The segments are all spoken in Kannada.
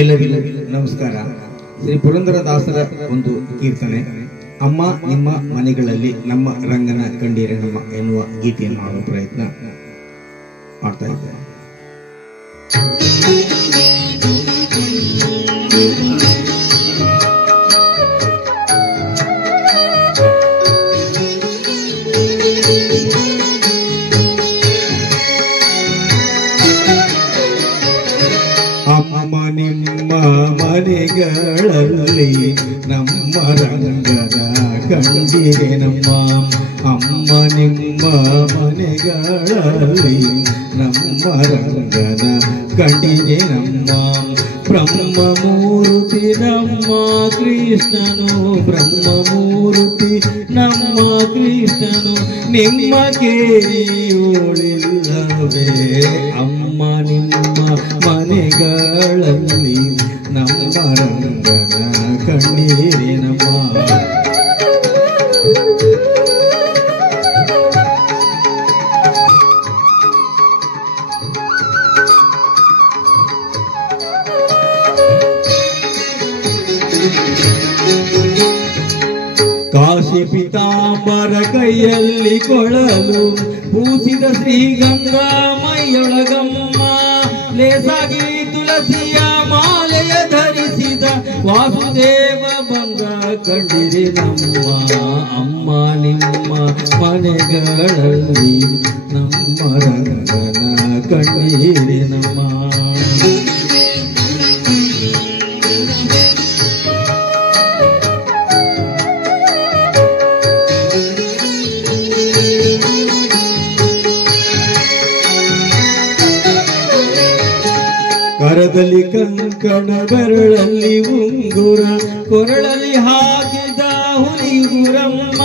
ಎಲ್ಲರಿಗೂ ನಮಸ್ಕಾರ. ಶ್ರೀ ಪುರಂದರದಾಸರ ಒಂದು ಕೀರ್ತನೆ, ಅಮ್ಮ ನಿಮ್ಮ ಮನೆಗಳಲ್ಲಿ ನಮ್ಮ ರಂಗನ ಕಂಡೀರೆ ನಮ್ಮ ಎನ್ನುವ ಗೀತೆಯನ್ನು ಮಾಡುವ ಪ್ರಯತ್ನ ಮಾಡ್ತಾ ಇದ್ದೇನೆ. ಅಮ್ಮ ನಿಮ್ಮ ಮನೆಗಳಲ್ಲಿ ನಮ್ಮ ರಂಗನ ಕಂಡಿರೆ ನಮ್ಮ, ಅಮ್ಮ ನಿಮ್ಮ ಮನೆಗಳಲ್ಲಿ ನಮ್ಮ ರಂಗನ ಕಂಡಿರೆ ನಮ್ಮ. ಬ್ರಹ್ಮಮೂರ್ತಿ ನಮ್ಮ ಕೃಷ್ಣನು, ಬ್ರಹ್ಮಮೂರ್ತಿ ನಮ್ಮ ಕೃಷ್ಣನು ನಿಮ್ಮ ಕೇಳಿಯೋಳಿಲ್ಲವೇ. ಅಮ್ಮ ನಿಮ್ಮ ಮನೆಗಳಲ್ಲಿ ನಮ್ಮ ರಂಗನ ಕಣ್ಣೀರೆ ನಮ್ಮ. ಕಾಶಿ ಪಿತಾಂಬರ ಕೈಯಲ್ಲಿ ಕೊಳಲು ಪೂಸಿದ ಶ್ರೀಗಂಗಾ ಮೈಯೊಳಗಮ್ಮ, ಲೇಸಾಗಿ ತುಳಸಿಯ ಮಾಲೆಯ ಧರಿಸಿದ ವಾಸುದೇವ ಬಂದ ಕಂಡಿರೆ ನಮ್ಮ. ಅಮ್ಮ ನಿಮ್ಮ ಮನೆಗಳಲ್ಲಿ ನಮ್ಮ ರಂಗನ ಕಂಡಿರೆ ನಮ್ಮ. ಕರದಲ್ಲಿ ಕಂಕಣ, ಬೆರಳಲ್ಲಿ ಉಂಗುರ, ಕೊರಳಲ್ಲಿ ಹಾಕಿದ ಹುಲಿಗುರಮ್ಮ,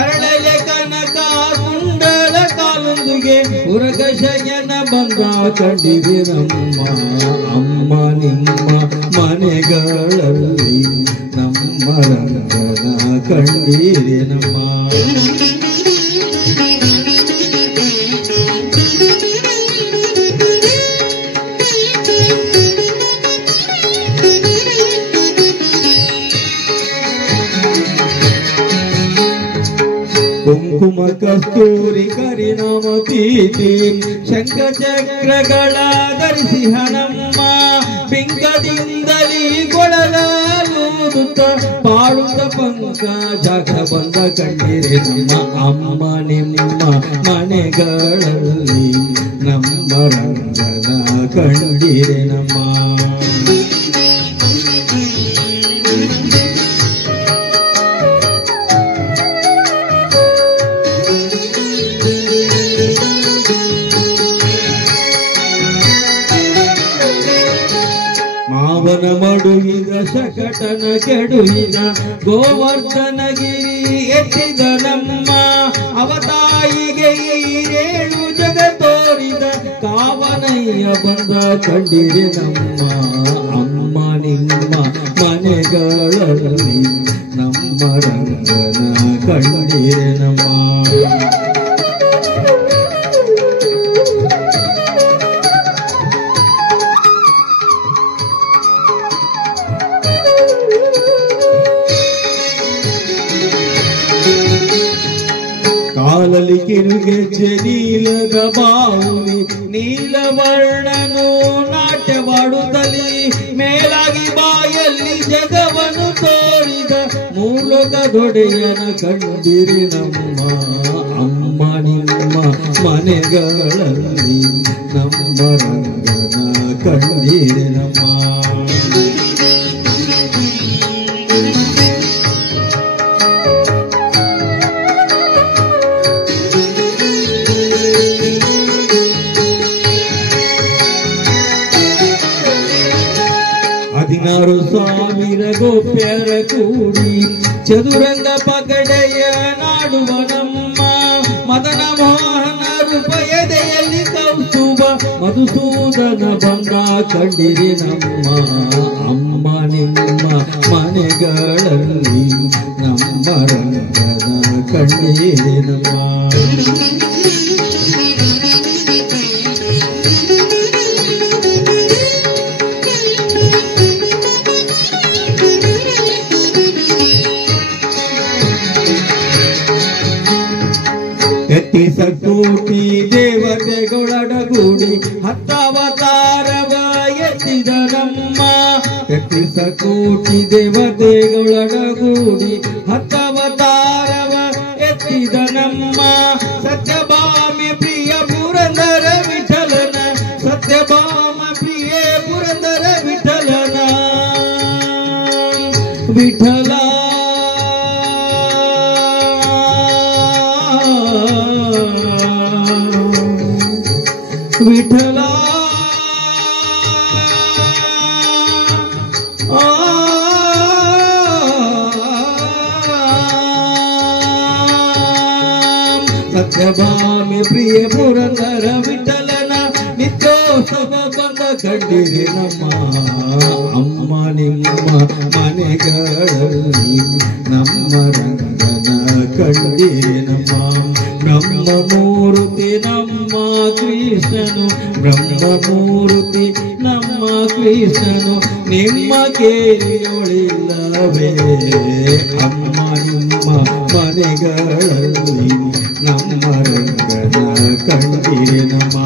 ಅರಳಲೆ ಕನಕ ಕುಂಡಲ ಕಾಲೊಂದಿಗೆ ಉರಗ ಶಯನ ಬಂದ ಕಂಡಿದೆ ನಮ್ಮ. ಅಮ್ಮ ನಿಮ್ಮ ಮನೆಗಳಲ್ಲಿ ನಮ್ಮ ರಂಗನ ಕಂಡಿರೆ ನಮ್ಮ. ಕುಂಕುಮ ಕಸ್ತೂರಿ ಕರಿನಾಮ ತೀತಿ ಶಂಖ ಚಕ್ರಗಳ ಧರಿಸಿ ಹಣಮ್ಮ, ಬಿಂಕದಿಂದಲೀ ಕೊಡಲೂದುತ್ತ ಪಾಡುತ್ತ ಪಂಕ ಜಾಗ ಬಂದ ಕಂಡಿರೆ ನಮ್ಮ. ಅಮ್ಮ ನಿಮ್ಮ ಮನೆಗಳಲ್ಲಿ ನಮ್ಮ ರಂಗನ ಕಂಡಿರೆ ನಮ್ಮ. ಮಾವನ ಮಡುಗಿದ ಶಕಟನ ಕೆಡುವಿನ ಗೋವರ್ಧನಗಿರಿ ಎತ್ತಿದ ನಮ್ಮ, ಅವತಾಯಿಗೆ ಈರೇಳು ಜಗ ತೋರಿದ ಕಾವನಯ್ಯ ಬಂದ ಕಂಡಿರೆ ನಮ್ಮ. ಅಮ್ಮ ನಿಮ್ಮ ಮನೆಗಳಲ್ಲಿ ನಮ್ಮ ರಂಗನ ಕಂಡಿರೆ ನಮ್ಮ. ಕಾಲಲ್ಲಿ ಕಿರುಗೆಜ್ಜೆ ನೀಲದ ಬಾವುಲಿ, ನೀಲವರ್ಣನು ನಾಟ್ಯವಾಡುತ್ತಲಿ, ಮೇಲಾಗಿ ಬಾಯಲ್ಲಿ ಜಗವನ್ನು ತೋರಿದ ಮೂಲಕ ದೊಡೆಯನ ಕಂಡಿರಿ ನಮ್ಮ. ಅಮ್ಮ ನಿಮ್ಮ ಮನೆಗಳಲ್ಲಿ ನಮ್ಮ ರಂಗನ ಕಂಡಿರಿ ನಮ್ಮ. ಹದಿನಾರು ಸಾವಿರ ಗೋಪ್ಯರ ಕೂಡಿ ಚದುರಂಗ ಪಗಡೆಯ ನಾಡುವ ನಮ್ಮ, ಮದನ ಮೋಹನ ರೂಪಯದೆಯಲ್ಲಿ ಕೌಸ್ತುಭ ಮಧುಸೂದನ ಬಂದ ಕಂಡಿರಿ ನಮ್ಮ. ಅಮ್ಮ ನಿಮ್ಮ ಮನೆಗಳಲ್ಲಿ ನಮ್ಮ ರಂಗನ ಕಂಡಿರಿ ನಮ್ಮ. ಕೋಟಿ ದೇವತೆಗಳೊಡಗೂಡಿ ಹತ್ತವತಾರವ ಎತ್ತಿದ ನಮ್ಮ 30 ಕೋಟಿ ದೇವತೆಗಳೊಡಗೂಡಿ ಹತ್ತವತಾರವ ಎತ್ತಿದ ನಮ್ಮ ಸತ್ಯಭಾಮಿ ಪ್ರಿಯ ಪುರಂದರ ವಿಠಲನ ಸತ್ಯಭಾಮ ಪ್ರಿಯ ಪುರಂದರ ವಿಠಲನ ವಿಠಲ ವಿಠಲ ಸತ್ಯಭಾಮಿ ಪ್ರಿಯ ಪುರಂದರ ವಿಠಲನ ನಿತ್ಯೋತ್ಸವ ಬಂದ ಕಂಡಿರಿ ನಮ್ಮ ಅಮ್ಮ ನಿಮ್ಮ ಮನೆಗಳಲ್ಲಿ ನಮ್ಮ ರಂಗನ ಕಂಡಿರಿ ನಮ್ಮ ಬ್ರಹ್ಮಮೂರ್ತಿ ನಮ್ಮ ಕೃಷ್ಣನು ಬ್ರಹ್ಮಮೂರ್ತಿ ನಮ್ಮ ಕೃಷ್ಣನು ನಿಮ್ಮ ಕೇಳಿಯೊಳಿಲ್ಲವೇ ಅಮ್ಮ ನಿಮ್ಮ ಮನೆಗಳಲ್ಲಿ ನಮ್ಮ ರಂಗನ ಕಂಡಿರಿ ನಮ್ಮ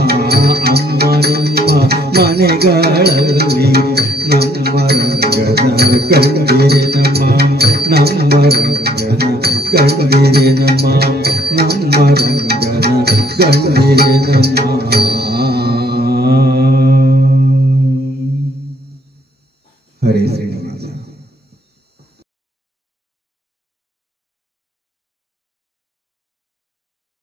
ಅಮ್ಮ ನಿಮ್ಮ ಮನೆಗಳಲ್ಲಿ ನಮ್ಮ ರಂಗನ ಕಂಡಿರಿ ನಮ್ಮ ರಂಗನ ಕಂಡಿರಿ ನಮ್ಮ ರಂಗನ ಕಂಡಿರಿ ನಮ್ಮ